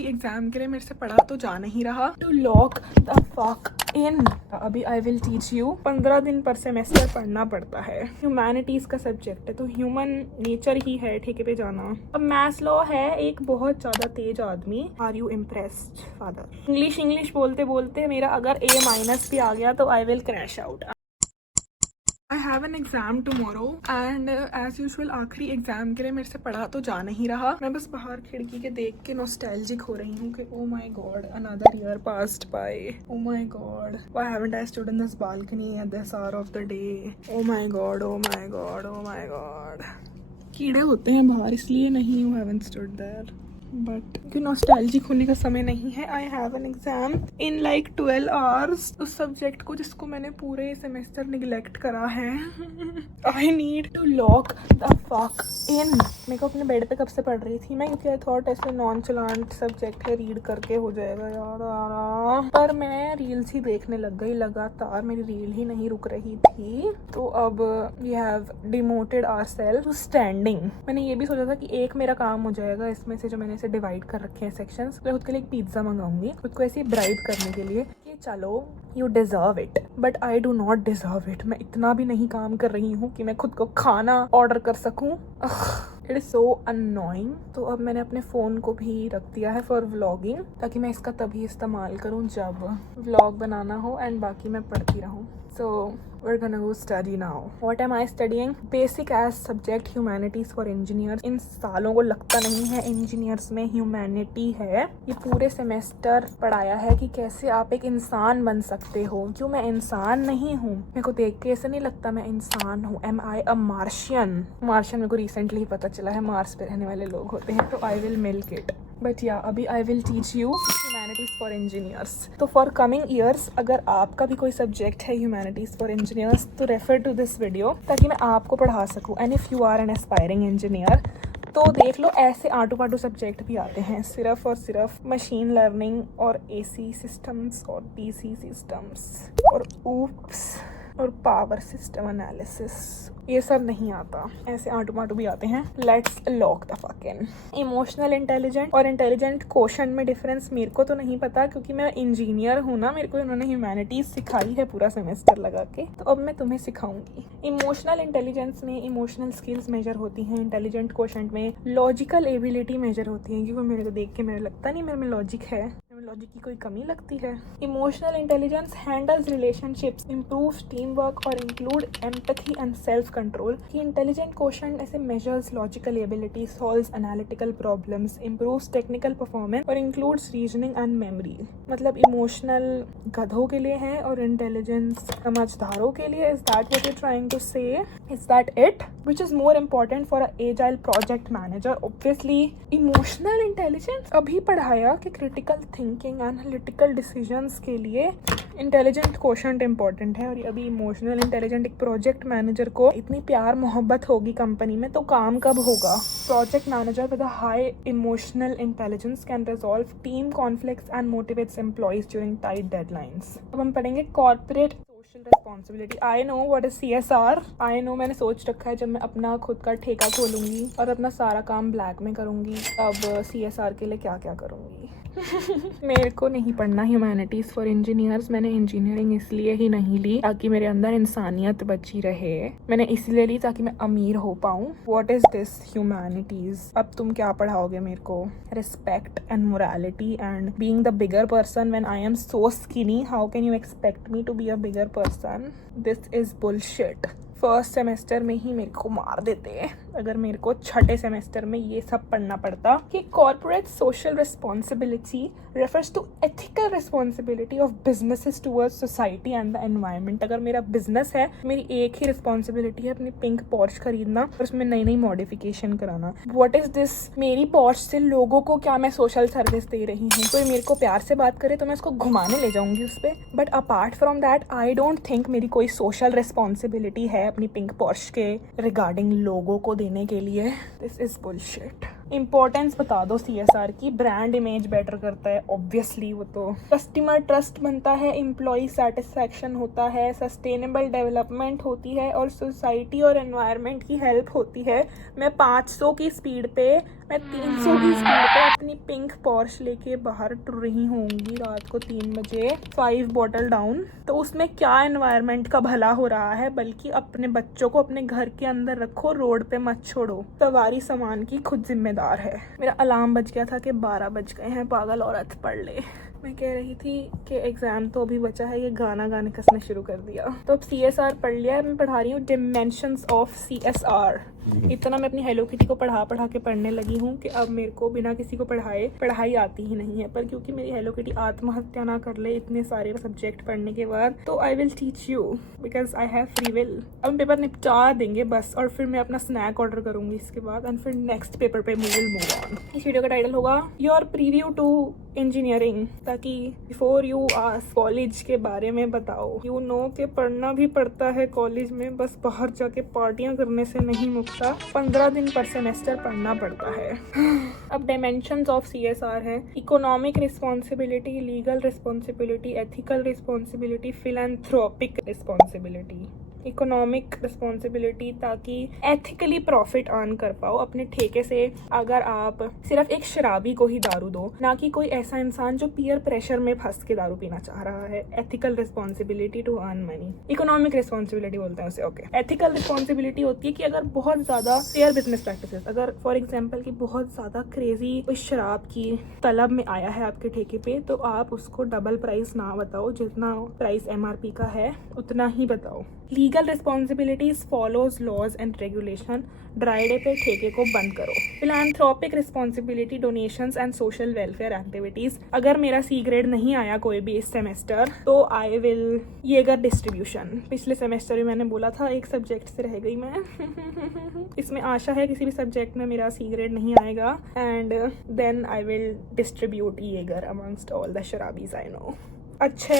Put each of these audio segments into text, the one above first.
Exam के लिए मेरे से पढ़ा तो जा नहीं रहा। To lock the fuck in. अभी आई विल टीच यू। 15 दिन पर सेमेस्टर पढ़ना पड़ता है। ह्यूमैनिटीज का सब्जेक्ट है तो ह्यूमन नेचर ही है ठेके पे जाना। अब मैस्लो है एक बहुत ज्यादा तेज आदमी। Are you impressed father? English बोलते बोलते मेरा अगर A- भी आ गया तो I will crash out. I have an exam tomorrow and as usual आखिरी एग्जाम के लिए मेरे से पढ़ा तो जा नहीं रहा। मैं बस बाहर खिड़की के देख के नॉस्टैल्जिक हो रही हूँ कि oh my god another year passed by. Oh my god why haven't I stood in this balcony at this hour of the day. Oh my god oh my god oh my god. कीड़े होते हैं बाहर इसलिए नहीं you haven't stood there but क्योंकि nostalgic होने का समय नहीं है। I have an exam in like 12 hours उस सब्जेक्ट को जिसको मैंने पूरे सेमेस्टर निगलेक्ट करा है। I need to lock the fuck in. मेरे को अपने बेड पे कब से पढ़ रही थी मैं क्योंकि आई थॉट ऐसे नॉन चलांट सब्जेक्ट है रीड करके हो जाएगा यार। पर मैं रील्स ही देखने लग गई लगातार। मेरी रील ही नहीं रुक रही थी तो अब we have demoted ourselves to standing. मैंने ये भी सोचा था कि एक मेरा काम हो जाएगा इसमें से जो मैंने इसे डिवाइड कर रखे हैं सेक्शंस। मैं खुद के लिए एक पिज्जा मंगाऊंगी खुद को ऐसे ब्राइब करने के लिए कि चलो you deserve it but I do not deserve it. मैं इतना भी नहीं काम कर रही हूँ कि मैं खुद को खाना ऑर्डर कर सकूँ। It is so annoying. तो अब मैंने अपने फ़ोन को भी रख दिया है फॉर व्लॉगिंग ताकि मैं इसका तभी इस्तेमाल करूँ जब व्लॉग बनाना हो एंड बाकी मैं पढ़ती रहूँ। So we're gonna go study now. What am I studying? Basic as subject humanities for engineers. इन सालों को लगता नहीं है इंजीनियर्स में ह्यूमैनिटी है। ये पूरे सेमेस्टर पढ़ाया है कि कैसे आप एक इंसान बन सकते हो। क्यों मैं इंसान नहीं हूँ? मेरे को देख के ऐसे नहीं लगता मैं इंसान हूँ। Am I a Martian? Martian मेरे को रिसेंटली ही पता चला है मार्स पे रहने वाले लोग होते हैं तो I will milk it. But yeah अभी I will teach you humanities for engineers. तो फॉर कमिंग ईयर्स अगर आपका भी कोई सब्जेक्ट है ह्यूमैनिटीज़ फॉर इंजीनियर्स तो रेफर टू दिस वीडियो ताकि मैं आपको पढ़ा सकूँ। And if you are an aspiring engineer तो देख लो ऐसे आटू पाटू सब्जेक्ट भी आते हैं सिर्फ और सिर्फ मशीन लर्निंग और AC सिस्टम्स और DC सिस्टम्स और ऊप्स और पावर सिस्टम एनालिसिस। ये सब नहीं आता, ऐसे आटू पाटू भी आते हैं। Let's lock the fuck in. Emotional intelligent और इंटेलिजेंट क्वेश्चन में डिफरेंस मेरे को तो नहीं पता क्योंकि मैं इंजीनियर हूँ ना। मेरे को इन्होंने ह्यूमैनिटीज सिखाई है पूरा सेमेस्टर लगा के तो अब मैं तुम्हें सिखाऊंगी। इमोशनल इंटेलिजेंस में इमोशनल स्किल्स मेजर होती हैं। इंटेलिजेंट क्वेश्चन में लॉजिकल एबिलिटी मेजर होती है क्योंकि मेरे को देख के मेरे लगता नहीं मेरे में लॉजिक है। लॉजिक की कोई कमी लगती है। Emotional intelligence handles relationships, improves team work और include empathy and self control. कि इंटेलिजेंट क्वेश्चन ऐसे measures logical ability, solves analytical problems, improves technical performance और इंक्लूड्स रीजनिंग एंड मेमोरी। मतलब इमोशनल गधों के लिए है और इंटेलिजेंस समझदारों के लिए। Is that what you trying to say? Is that it? Which is more important for a agile project manager? Obviously emotional intelligence. अभी पढ़ाया कि क्रिटिकल थिंकिंग एनालिटिकल डिसीजंस के लिए इंटेलिजेंट क्वोशंट इंपॉर्टेंट है। और अभी इमोशनल इंटेलिजेंट एक project manager को इतनी प्यार मोहब्बत होगी कंपनी में तो काम कब होगा? Project manager with a high emotional intelligence can resolve team conflicts and motivates employees during tight deadlines. अब हम पढ़ेंगे corporate social responsibility. I know what is CSR। I know मैंने सोच रखा है जब मैं अपना खुद का ठेका खोलूंगी और अपना सारा काम ब्लैक में करूंगी अब CSR के लिए क्या क्या करूंगी। मेरे को नहीं पढ़ना ह्यूमैनिटीज़ फॉर इंजीनियर्स। मैंने इंजीनियरिंग इसलिए ही नहीं ली ताकि मेरे अंदर इंसानियत बची रहे। मैंने इसलिए ली ताकि मैं अमीर हो पाऊँ। What is this humanities? अब तुम क्या पढ़ाओगे मेरे को? Respect and morality and being the bigger person when I am so skinny. How can you expect me to be a bigger person? This is bullshit. First semester में ही मेरे को मार देते अगर मेरे को छठे सेमेस्टर में ये सब पढ़ना पड़ता कि corporate social responsibility refers to ethical responsibility of businesses towards society and the environment. अगर मेरा बिजनेस है मेरी एक ही रिस्पॉन्सिबिलिटी है अपनी पिंक पॉर्श खरीदना और उसमें नई नई मॉडिफिकेशन कराना। What is this? मेरी पॉर्श से लोगों को क्या मैं सोशल सर्विस दे रही हूँ? कोई मेरे को प्यार से बात करे तो मैं उसको घुमाने ले जाऊंगी उस पर। But apart from that I don't think मेरी कोई सोशल रिस्पॉन्सिबिलिटी है अपनी पिंक पॉर्श के रिगार्डिंग लोगों को देने के लिए। This is bullshit. इंपॉर्टेंस बता दो CSR की। ब्रांड इमेज बेटर करता है ऑब्वियसली, वो तो कस्टमर ट्रस्ट बनता है, एम्प्लॉय सेटिस्फैक्शन होता है, सस्टेनेबल डेवलपमेंट होती है और सोसाइटी और एनवायरनमेंट की हेल्प होती है। मैं 500 की स्पीड पे, मैं 300 की स्पीड पे अपनी पिंक पॉर्श लेके बाहर टुर रही होंगी रात को 3 बजे, 5 बॉटल डाउन। तो उसमें क्या एनवायरनमेंट का भला हो रहा है, बल्कि अपने बच्चों को अपने घर के अंदर रखो, रोड पे मत छोड़ो। सवारी सामान की खुद जिम्मेदार है। मेरा अलार्म बज गया था कि 12 बज गए हैं, पागल औरत पढ़ ले। मैं कह रही थी कि एग्जाम तो अभी बचा है, ये गाना गाने कसना शुरू कर दिया। तो अब CSR पढ़ लिया है, मैं पढ़ा रही हूँ डिमेंशंस ऑफ CSR। इतना मैं अपनी हेलो किटी को पढ़ा के पढ़ने लगी हूँ कि अब मेरे को बिना किसी को पढ़ाए पढ़ाई आती ही नहीं है। पर क्योंकि मेरी हेलो किटी आत्महत्या ना कर ले इतने सारे सब्जेक्ट पढ़ने के बाद, तो I will teach you because I have free will. अब पेपर निपटा देंगे बस, और फिर मैं अपना स्नैक ऑर्डर करूंगी इसके बाद, एंड फिर नेक्स्ट पेपर पे वी विल मूव ऑन। इस वीडियो का टाइटल होगा योर प्रीव्यू टू इंजीनियरिंग, ताकि बिफोर यू आस्क कॉलेज के बारे में बताओ। यू नो कि पढ़ना भी पड़ता है कॉलेज में, बस बाहर जाके पार्टियां करने से नहीं मुकता। 15 दिन पर सेमेस्टर पढ़ना पड़ता है। अब डायमेंशंस ऑफ CSR है economic responsibility, legal responsibility, ethical responsibility, philanthropic responsibility. Economic responsibility, ताकि एथिकली प्रॉफिट अर्न कर पाओ अपने ठेके से। अगर आप सिर्फ एक शराबी को ही दारू दो, ना कि कोई ऐसा इंसान जो पीयर प्रेशर में फंस के दारू पीना चाह रहा है। Ethical responsibility to earn money, economic responsibility बोलते हैं उसे। ओके, एथिकल रिस्पॉन्सिबिलिटी होती है कि अगर बहुत ज्यादा फेयर बिजनेस प्रैक्टिसेस, अगर फॉर एग्जाम्पल की बहुत ज्यादा क्रेजी कोई शराब की तलब में आया है आपके ठेके पे, तो आप उसको डबल प्राइस ना बताओ, जितना प्राइस MRP का है उतना ही बताओ। Legal responsibilities follows laws and regulation, dry day पे ठेके को बंद करो। Philanthropic responsibility, donations and social welfare activities. अगर मेरा C ग्रेड नहीं आया कोई भी इस सेमेस्टर, तो आई विल येगर डिस्ट्रीब्यूशन। पिछले सेमेस्टर में मैंने बोला था एक सब्जेक्ट से रह गई मैं। इसमें आशा है किसी भी सब्जेक्ट में मेरा C ग्रेड नहीं आएगा, and then I will distribute Jager amongst all the शराबीज आई नो। अच्छा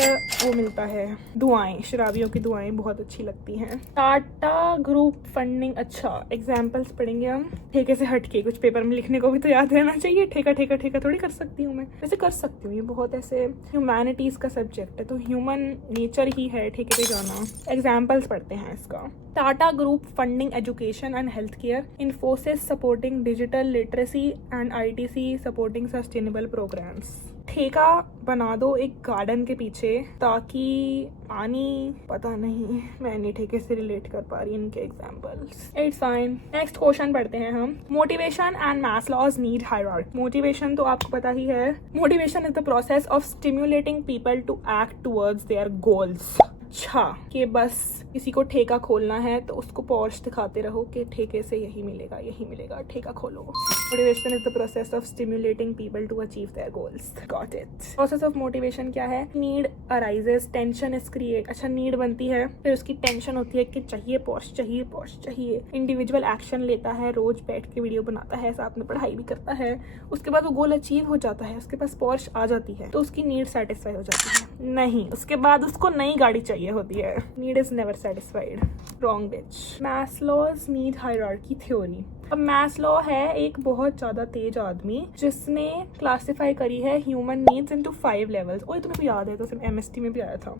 वो मिलता है, दुआएं, शराबियों की दुआएं बहुत अच्छी लगती हैं। टाटा ग्रुप फंडिंग, अच्छा एग्जाम्पल्स पढ़ेंगे हम ठेके से हटके। कुछ पेपर में लिखने को भी तो याद रहना चाहिए। ठेका ठेका ठेका थोड़ी कर सकती हूँ मैं, वैसे कर सकती हूँ, ये बहुत ऐसे ह्यूमैनिटीज का सब्जेक्ट है, तो ह्यूमन नेचर ही है ठेके पे जाना। एग्जाम्पल्स पढ़ते हैं इसका। Tata group funding education and health care, Infosys supporting digital literacy and ITC supporting sustainable programs. ठेका बना दो एक गार्डन के पीछे, ताकि पानी, पता नहीं, मैं नहीं ठेके से रिलेट कर पा रही इनके examples. It's fine. Next question पढ़ते हैं हम। Motivation and Maslow's need hierarchy. Motivation तो आपको पता ही है। Motivation is the process of stimulating people to act towards their goals. अच्छा कि बस किसी को ठेका खोलना है तो उसको पॉर्श दिखाते रहो कि ठेके से यही मिलेगा, यही मिलेगा, ठेका खोलो। Motivation is the process of stimulating people to achieve their goals. Got it. Process of motivation क्या है? Need arises, tension is create. अच्छा, नीड बनती है, फिर उसकी टेंशन होती है कि चाहिए पॉर्श, चाहिए पॉर्श, चाहिए। इंडिविजुअल एक्शन लेता है, रोज बैठ के वीडियो बनाता है, साथ में पढ़ाई भी करता है, उसके बाद वो गोल अचीव हो जाता है, उसके पास पॉर्श आ जाती है, तो उसकी नीड सेटिस्फाई हो जाती है। नहीं, उसके बाद उसको नई गाड़ी चाहिए होती है। Need is never satisfied. Wrong bitch. Maslow's need hierarchy theory. अब मैस्लो है एक बहुत ज्यादा तेज आदमी जिसने क्लासिफाई करी है ह्यूमन नीड्स इनटू 5 लेवल्स। ओ, ये तुम्हें याद है, तो सिर्फ MST में भी आया था।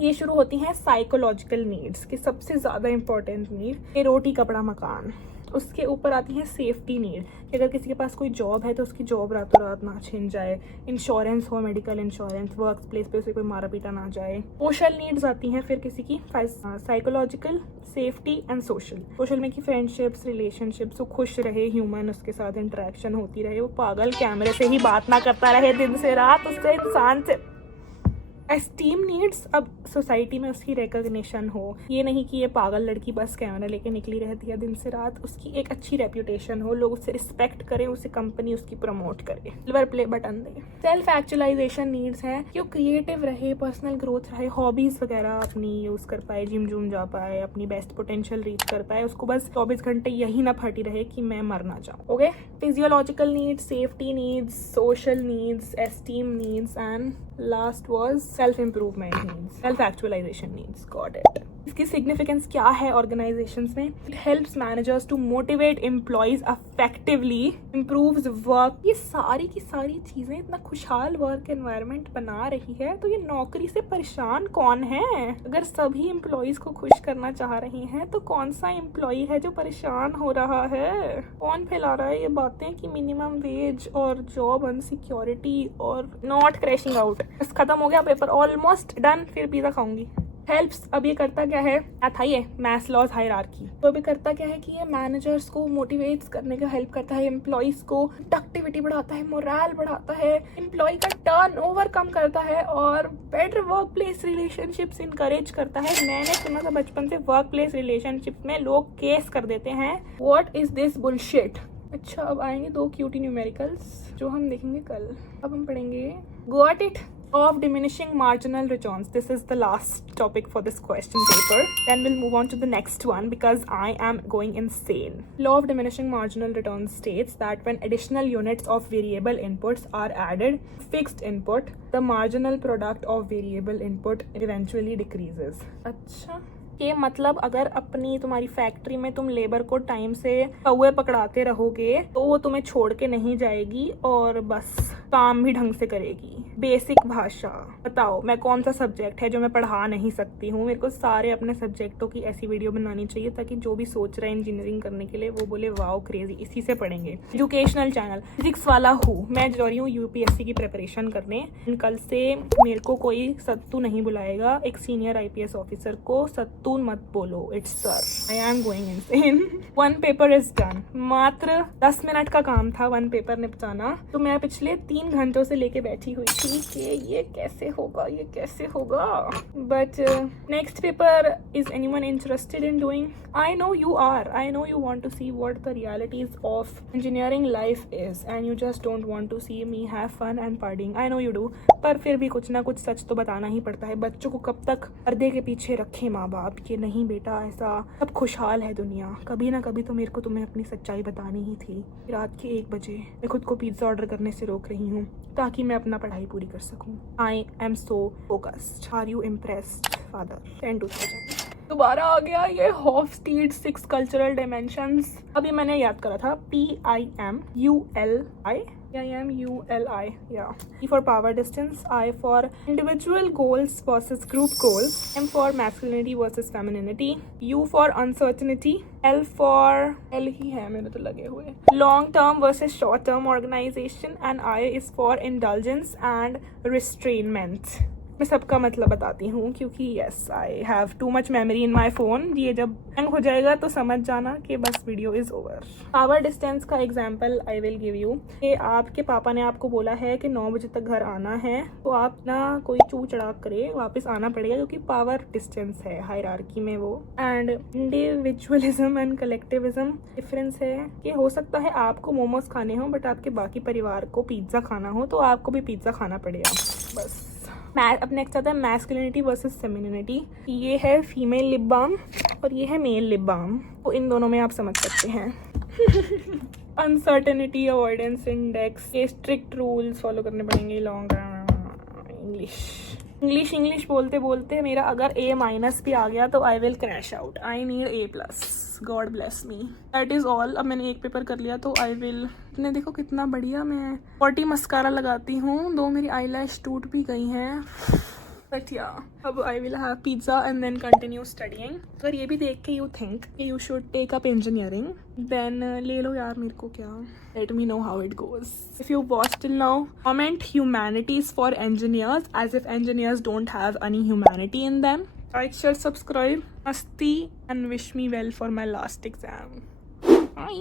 ये शुरू होती हैं साइकोलॉजिकल नीड्स की, सबसे ज्यादा इंपॉर्टेंट नीड, रोटी कपड़ा मकान। उसके ऊपर आती है सेफ्टी नीड, कि अगर किसी के पास कोई जॉब है तो उसकी जॉब रातों रात ना छिन जाए। इंश्योरेंस हो, मेडिकल इंश्योरेंस, वर्क प्लेस पे उसे कोई मारा पीटा ना जाए। सोशल नीड्स आती हैं फिर किसी की, psychological, safety and social. Social में की फ्रेंडशिप्स, रिलेशनशिप्स, वो खुश रहे ह्यूमन, उसके साथ इंटरेक्शन होती रहे, वो पागल कैमरे से ही बात ना करता रहे दिन से रात, उससे इंसान से। एस्टीम नीड्स, अब सोसाइटी में उसकी रिकॉग्निशन हो, ये नहीं कि ये पागल लड़की बस कैमरा लेके निकली रहती है दिन से रात, उसकी एक अच्छी रेप्यूटेशन हो, लोग उससे रिस्पेक्ट करें, उसे कंपनी उसकी प्रमोट करे, सिल्वर प्ले बटन दे। सेल्फ एक्चुअलाइजेशन नीड्स हैं कि वो क्रिएटिव रहे, पर्सनल ग्रोथ रहे, हॉबीज वगैरह अपनी यूज कर पाए, जिम जूम जा पाए, अपनी बेस्ट पोटेंशियल रीच कर पाए, उसको बस 24 घंटे यही ना फटी रहे कि मैं मर ना जाऊँ। Okay, physiological needs, safety needs, social needs, esteem needs, and last was self improvement needs, self actualization needs. Got it. इसकी सिग्निफिकेंस क्या है ऑर्गेनाइजेशंस में? It helps managers to motivate employees effectively, improves work. ये सारी की सारी चीज़ें इतना खुशहाल वर्क एनवायरनमेंट बना रही है, तो ये नौकरी से परेशान कौन है? अगर सभी एम्प्लॉयज को खुश करना चाह रही हैं तो कौन सा एम्प्लॉय है जो परेशान हो रहा है? कौन फैला रहा है ये बातें कि मिनिमम वेज और जॉब अनसिक्योरिटी और नॉट क्रैशिंग आउट? बस खत्म हो गया पेपर, ऑलमोस्ट डन। फिर पिज़्ज़ा खाऊंगी। हेल्प्स अब ये करता क्या है? क्या था ये? Maslow's hierarchy. तो अभी करता क्या है कि ये मैनेजर्स को मोटिवेट्स करने का हेल्प करता है, एम्प्लॉयज को प्रोडक्टिविटी बढ़ाता है, मोरल बढ़ाता है, एम्प्लॉय का टर्नओवर कम करता है और better work place relationships encourage करता है। मैंने सुना था बचपन से वर्क प्लेस रिलेशनशिप में लोग केस कर देते हैं। What is this bullshit? अच्छा, अब आएंगे 2 क्यूटी न्यूमेरिकल्स जो हम देखेंगे कल। अब हम पढ़ेंगे got it of diminishing marginal returns. This is the last topic for this question paper. Then we'll move on to the next one because I am going insane. Law of diminishing marginal returns states that when additional units of variable inputs are added to fixed input, the marginal product of variable input eventually decreases. अच्छा, ये मतलब अगर अपनी तुम्हारी factory में तुम labour को time से कौवे पकड़ाते रहोगे तो वो तुम्हें छोड़ के नहीं जाएगी और बस काम भी ढंग से करेगी। बेसिक भाषा बताओ, मैं कौन सा सब्जेक्ट है जो मैं पढ़ा नहीं सकती हूँ? मेरे को सारे अपने सब्जेक्टों की ऐसी वीडियो बनानी चाहिए ताकि जो भी सोच रहे हैं इंजीनियरिंग करने के लिए वो बोले वाओ क्रेजी, इसी से पढ़ेंगे। एजुकेशनल चैनल फिजिक्स वाला हूँ मैं, जा रही हूँ यूपीएससी की प्रिपरेशन करने। कल से मेरे को कोई सत्तू नहीं बुलाएगा, एक सीनियर आईपीएस ऑफिसर को सत्तू मत बोलो, it's sir. I am going insane. 1 paper is done. मात्र 10 मिनट का काम था 1 पेपर निपटाना, तो मैं पिछले 3 घंटों से लेके बैठी हुई थी कि ये कैसे होगा, ये कैसे होगा। But next paper, is anyone interested in doing? I know you are, I know you want to see what the realities of engineering life is and you just don't want to see me have fun and partying. I know you do, पर फिर भी कुछ ना कुछ सच तो बताना ही पड़ता है। बच्चों को कब तक पर्दे के पीछे रखे माँ बाप कि नहीं बेटा ऐसा सब खुशहाल है दुनिया, कभी ना कभी तो मेरे को तुम्हें अपनी सच्चाई बतानी ही थी। रात के 1 बजे मैं खुद को पिज्जा ऑर्डर करने से रोक रही हूँ ताकि मैं अपना पढ़ाई पूरी कर सकूं। I am so focused. Are you impressed father? 10 to 7 दोबारा आ गया ये हॉफस्टीड 6 कल्चरल डायमेंशंस। अभी मैंने याद करा था PIMULI, yeah. E for power distance, I for individual goals versus group goals, M for masculinity versus femininity, U for uncertainty, L for L ही है मेरे तो लगे हुए, long term versus short term organization, and I is for indulgence and restrainment. मैं सबका मतलब बताती हूँ क्योंकि yes I have too much memory in my phone. ये जब हैंग हो जाएगा तो समझ जाना कि बस video is over. Power distance का example I will give you कि आपके पापा ने आपको बोला है कि 9 बजे तक घर आना है, तो आप ना कोई चू चढ़ाक करे वापस आना पड़ेगा क्योंकि पावर डिस्टेंस है हायरार्की में वो। And individualism and collectivism difference है कि हो सकता है आपको मोमोज खाने हो बट आपके बाकी परिवार को पिज्ज़ा खाना हो, तो आपको भी पिज्ज़ा खाना पड़ेगा बस। अब नेक्स्ट आता है मैस्कुलिनिटी वर्सेस फेमिनिटी। ये है फीमेल लिप बाम और ये है मेल लिप बाम, तो इन दोनों में आप समझ सकते हैं। अनसर्टेनिटी अवॉइडेंस इंडेक्स, ये स्ट्रिक्ट रूल्स फॉलो करने पड़ेंगे। लॉन्ग इंग्लिश बोलते बोलते मेरा अगर A- भी आ गया तो I will crash out. I need A+। God bless me. That is all. अब मैंने 1 पेपर कर लिया तो आई विल। ने देखो कितना बढ़िया मैं 40 मस्कारा लगाती हूँ, 2 मेरी आई लैश टूट भी गई हैं। बट या अब I will have pizza and then continue studying. अगर ये भी देख के यू थिंक कि you should take up engineering then ले लो यार, मेरे को क्या। Let me know how it goes. If you watched till now, comment humanities for engineers as if engineers don't have any humanity in them. Like, share, subscribe, masti and wish me well for my last exam. Bye.